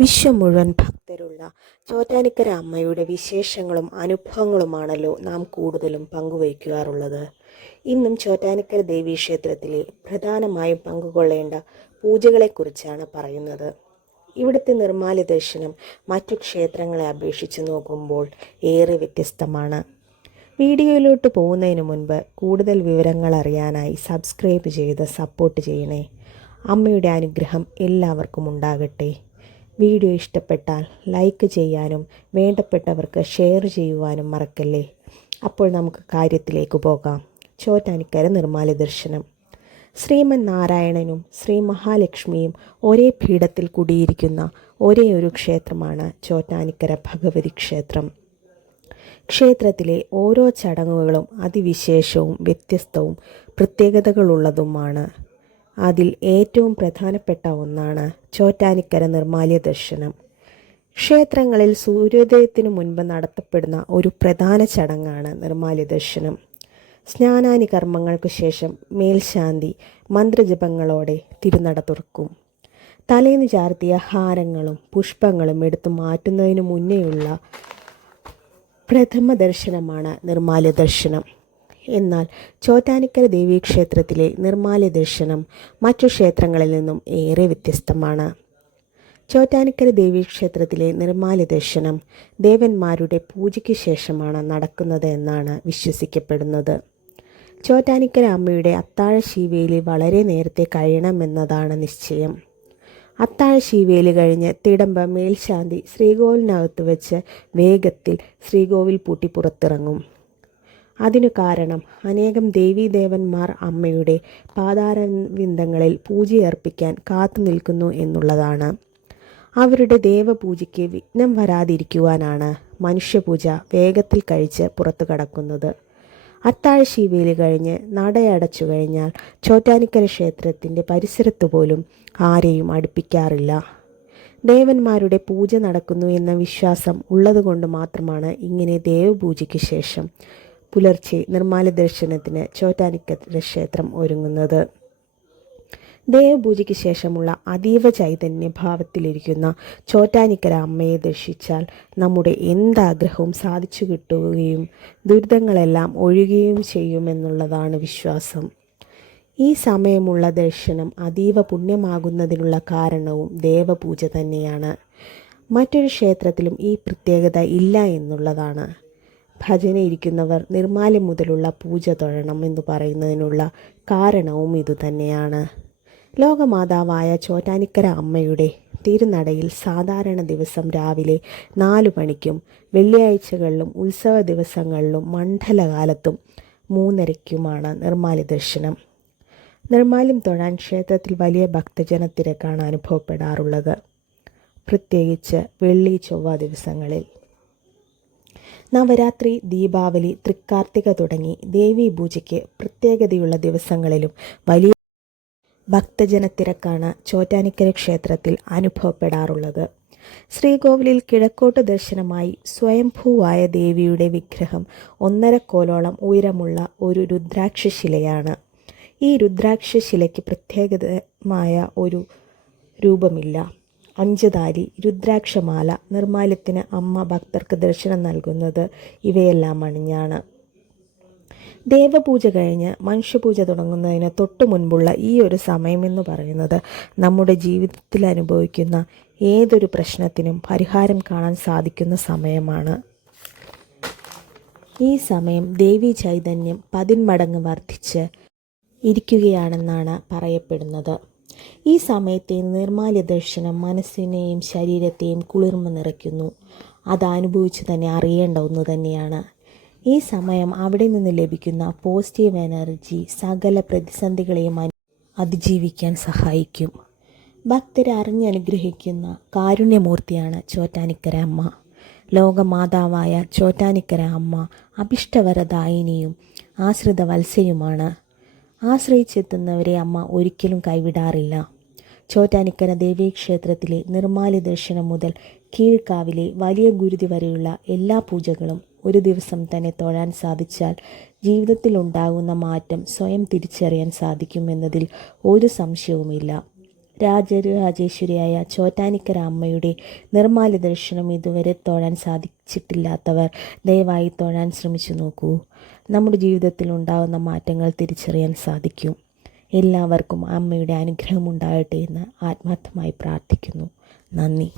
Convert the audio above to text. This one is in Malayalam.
വിശ്വം മുഴുവൻ ഭക്തരുള്ള ചോറ്റാനിക്കര അമ്മയുടെ വിശേഷങ്ങളും അനുഭവങ്ങളുമാണല്ലോ നാം കൂടുതലും പങ്കുവയ്ക്കാറുള്ളത്. ഇന്നും ചോറ്റാനിക്കര ദേവീക്ഷേത്രത്തിലെ പ്രധാനമായും പങ്കുകൊള്ളേണ്ട പൂജകളെക്കുറിച്ചാണ് പറയുന്നത്. ഇവിടുത്തെ നിർമ്മാല്യ ദർശനം മറ്റു ക്ഷേത്രങ്ങളെ അപേക്ഷിച്ച് നോക്കുമ്പോൾ ഏറെ വ്യത്യസ്തമാണ്. വീഡിയോയിലോട്ട് പോകുന്നതിന് മുൻപ് കൂടുതൽ വിവരങ്ങൾ അറിയാനായി സബ്സ്ക്രൈബ് ചെയ്ത് സപ്പോർട്ട് ചെയ്യണേ. അമ്മയുടെ അനുഗ്രഹം എല്ലാവർക്കും ഉണ്ടാകട്ടെ. വീഡിയോ ഇഷ്ടപ്പെട്ടാൽ ലൈക്ക് ചെയ്യാനും വേണ്ടപ്പെട്ടവർക്ക് ഷെയർ ചെയ്യുവാനും മറക്കല്ലേ. അപ്പോൾ നമുക്ക് കാര്യത്തിലേക്ക് പോകാം. ചോറ്റാനിക്കര നിർമ്മാല്യ ദർശനം. ശ്രീമൻ നാരായണനും ശ്രീ മഹാലക്ഷ്മിയും ഒരേ പീഠത്തിൽ കുടിയിരിക്കുന്ന ഒരേ ഒരു ക്ഷേത്രമാണ് ചോറ്റാനിക്കര ഭഗവതി ക്ഷേത്രം. ക്ഷേത്രത്തിലെ ഓരോ ചടങ്ങുകളും അതിവിശേഷവും വ്യത്യസ്തവും പ്രത്യേകതകളുള്ളതുമാണ്. അതിൽ ഏറ്റവും പ്രധാനപ്പെട്ട ഒന്നാണ് ചോറ്റാനിക്കര നിർമ്മാല്യ ദർശനം. ക്ഷേത്രങ്ങളിൽ സൂര്യോദയത്തിനു മുൻപ് നടത്തപ്പെടുന്ന ഒരു പ്രധാന ചടങ്ങാണ് നിർമ്മാല്യ ദർശനം. സ്നാനാനി കർമ്മങ്ങൾക്ക് ശേഷം മേൽശാന്തി മന്ത്രജപങ്ങളോടെ തിരുനട തുറക്കും. തലേന്ന് ചാർത്തിയ ഹാരങ്ങളും പുഷ്പങ്ങളും എടുത്തു മാറ്റുന്നതിനു മുന്നേയുള്ള പ്രഥമ ദർശനമാണ് നിർമ്മാല്യ ദർശനം. എന്നാൽ ചോറ്റാനിക്കര ദേവീക്ഷേത്രത്തിലെ നിർമ്മാല്യ ദർശനം മറ്റു ക്ഷേത്രങ്ങളിൽ നിന്നും ഏറെ വ്യത്യസ്തമാണ്. ചോറ്റാനിക്കര ദേവീക്ഷേത്രത്തിലെ നിർമ്മാല്യ ദർശനം ദേവന്മാരുടെ പൂജയ്ക്ക് ശേഷമാണ് നടക്കുന്നത് എന്നാണ് വിശ്വസിക്കപ്പെടുന്നത്. ചോറ്റാനിക്കര അമ്മയുടെ അത്താഴ ശീവേലി വളരെ നേരത്തെ കഴിയണമെന്നതാണ് നിശ്ചയം. അത്താഴ ശീവേലി കഴിഞ്ഞ് തിടമ്പ മേൽശാന്തി ശ്രീകോവിലിനകത്ത് വെച്ച് വേഗത്തിൽ ശ്രീകോവിൽ പൂട്ടി പുറത്തിറങ്ങും. അതിനു കാരണം അനേകം ദേവീദേവന്മാർ അമ്മയുടെ പാതാരവിന്ദങ്ങളിൽ പൂജയർപ്പിക്കാൻ കാത്തു നിൽക്കുന്നു എന്നുള്ളതാണ്. അവരുടെ ദേവപൂജയ്ക്ക് വിഘ്നം വരാതിരിക്കുവാനാണ് മനുഷ്യപൂജ വേഗത്തിൽ കഴിച്ച് പുറത്തു കടക്കുന്നത്. അത്താഴ ശീവേലി കഴിഞ്ഞ് നടയടച്ചു കഴിഞ്ഞാൽ ചോറ്റാനിക്കര ക്ഷേത്രത്തിൻ്റെ പരിസരത്ത് പോലും ആരെയും അടുപ്പിക്കാറില്ല. ദേവന്മാരുടെ പൂജ നടക്കുന്നു എന്ന വിശ്വാസം ഉള്ളതുകൊണ്ട് മാത്രമാണ് ഇങ്ങനെ ദേവപൂജയ്ക്ക് ശേഷം പുലർച്ചെ നിർമ്മാല്യ ദർശനത്തിന് ചോറ്റാനിക്കര ക്ഷേത്രം ഒരുങ്ങുന്നത്. ദേവപൂജയ്ക്ക് ശേഷമുള്ള അതീവ ചൈതന്യഭാവത്തിലിരിക്കുന്ന ചോറ്റാനിക്കര അമ്മയെ ദർശിച്ചാൽ നമ്മുടെ എന്താഗ്രഹവും സാധിച്ചു കിട്ടുകയും ദുരിതങ്ങളെല്ലാം ഒഴിയുകയും ചെയ്യുമെന്നുള്ളതാണ് വിശ്വാസം. ഈ സമയമുള്ള ദർശനം അതീവ പുണ്യമാകുന്നതിനുള്ള കാരണവും ദേവപൂജ തന്നെയാണ്. മറ്റൊരു ക്ഷേത്രത്തിലും ഈ പ്രത്യേകത ഇല്ല എന്നുള്ളതാണ്. ഭജന ഇരിക്കുന്നവർ നിർമ്മാല്യം മുതലുള്ള പൂജ തൊഴണം എന്ന് പറയുന്നതിനുള്ള കാരണവും ഇതുതന്നെയാണ്. ലോകമാതാവായ ചോറ്റാനിക്കര അമ്മയുടെ തിരുനടയിൽ സാധാരണ ദിവസം രാവിലെ 4 മണിക്കും വെള്ളിയാഴ്ചകളിലും ഉത്സവ ദിവസങ്ങളിലും മണ്ഡലകാലത്തും 3:30ക്കുമാണ് നിർമ്മാല്യ ദർശനം. നിർമ്മാല്യം തൊഴാൻ ക്ഷേത്രത്തിൽ വലിയ ഭക്തജന തിരക്കാണ് അനുഭവപ്പെടാറുള്ളത്, പ്രത്യേകിച്ച് വെള്ളി ചൊവ്വ ദിവസങ്ങളിൽ. നവരാത്രി, ദീപാവലി, തൃക്കാർത്തിക തുടങ്ങി ദേവീപൂജയ്ക്ക് പ്രത്യേകതയുള്ള ദിവസങ്ങളിലും വലിയ ഭക്തജന തിരക്കാണ് ചോറ്റാനിക്കര ക്ഷേത്രത്തിൽ അനുഭവപ്പെടാറുള്ളത്. ശ്രീകോവിലിൽ കിഴക്കോട്ട് ദർശനമായി സ്വയംഭൂവായ ദേവിയുടെ വിഗ്രഹം 1.5 കോലോളം ഉയരമുള്ള ഒരു രുദ്രാക്ഷശിലയാണ്. ഈ രുദ്രാക്ഷശിലയ്ക്ക് പ്രത്യേകമായ ഒരു രൂപമില്ല. 5 താലി, രുദ്രാക്ഷമാല. നിർമ്മാല്യത്തിന് അമ്മ ഭക്തർക്ക് ദർശനം നൽകുന്നത് ഇവയെല്ലാം അണിഞ്ഞാണ്. ദേവപൂജ കഴിഞ്ഞ് മനുഷ്യപൂജ തുടങ്ങുന്നതിന് തൊട്ടു മുൻപുള്ള ഈ ഒരു സമയമെന്ന് പറയുന്നത് നമ്മുടെ ജീവിതത്തിൽ അനുഭവിക്കുന്ന ഏതൊരു പ്രശ്നത്തിനും പരിഹാരം കാണാൻ സാധിക്കുന്ന സമയമാണ്. ഈ സമയം ദേവീ ചൈതന്യം 10 മടങ്ങ് വർദ്ധിച്ച് ഇരിക്കുകയാണെന്നാണ് പറയപ്പെടുന്നത്. ഈ സമയത്തെ നിർമ്മാല്യ ദർശനം മനസ്സിനെയും ശരീരത്തെയും കുളിർമ നിറയ്ക്കുന്നു. അത് അനുഭവിച്ച് തന്നെ അറിയേണ്ട ഒന്ന് തന്നെയാണ്. ഈ സമയം അവിടെ നിന്ന് ലഭിക്കുന്ന പോസിറ്റീവ് എനർജി സകല പ്രതിസന്ധികളെയും അതിജീവിക്കാൻ സഹായിക്കും. ഭക്തരെ അറിഞ്ഞനുഗ്രഹിക്കുന്ന കാരുണ്യമൂർത്തിയാണ് ചോറ്റാനിക്കര അമ്മ. ലോകമാതാവായ ചോറ്റാനിക്കര അമ്മ അഭിഷ്ടവരദായിനിയും ആശ്രിത വത്സയുമാണ്. ആശ്രയിച്ചെത്തുന്നവരെ അമ്മ ഒരിക്കലും കൈവിടാറില്ല. ചോറ്റാനിക്കര ദേവീക്ഷേത്രത്തിലെ നിർമ്മാല്യ ദർശനം മുതൽ കീഴ്ക്കാവിലെ വലിയ ഗുരുതി വരെയുള്ള എല്ലാ പൂജകളും ഒരു ദിവസം തന്നെ തൊഴാൻ സാധിച്ചാൽ ജീവിതത്തിലുണ്ടാകുന്ന മാറ്റം സ്വയം തിരിച്ചറിയാൻ സാധിക്കുമെന്നതിൽ ഒരു സംശയവുമില്ല. രാജരാജേശ്വരിയായ ചോറ്റാനിക്കര അമ്മയുടെ നിർമ്മാല്യ ദർശനം ഇതുവരെ തൊഴാൻ സാധിച്ചിട്ടില്ലാത്തവർ ദയവായി തൊഴാൻ ശ്രമിച്ചു നോക്കൂ. നമ്മുടെ ജീവിതത്തിൽ ഉണ്ടാകുന്ന മാറ്റങ്ങൾ തിരിച്ചറിയാൻ സാധിക്കും. എല്ലാവർക്കും അമ്മയുടെ അനുഗ്രഹം ഉണ്ടാകട്ടെ എന്ന് ആത്മാർത്ഥമായി പ്രാർത്ഥിക്കുന്നു. നന്ദി.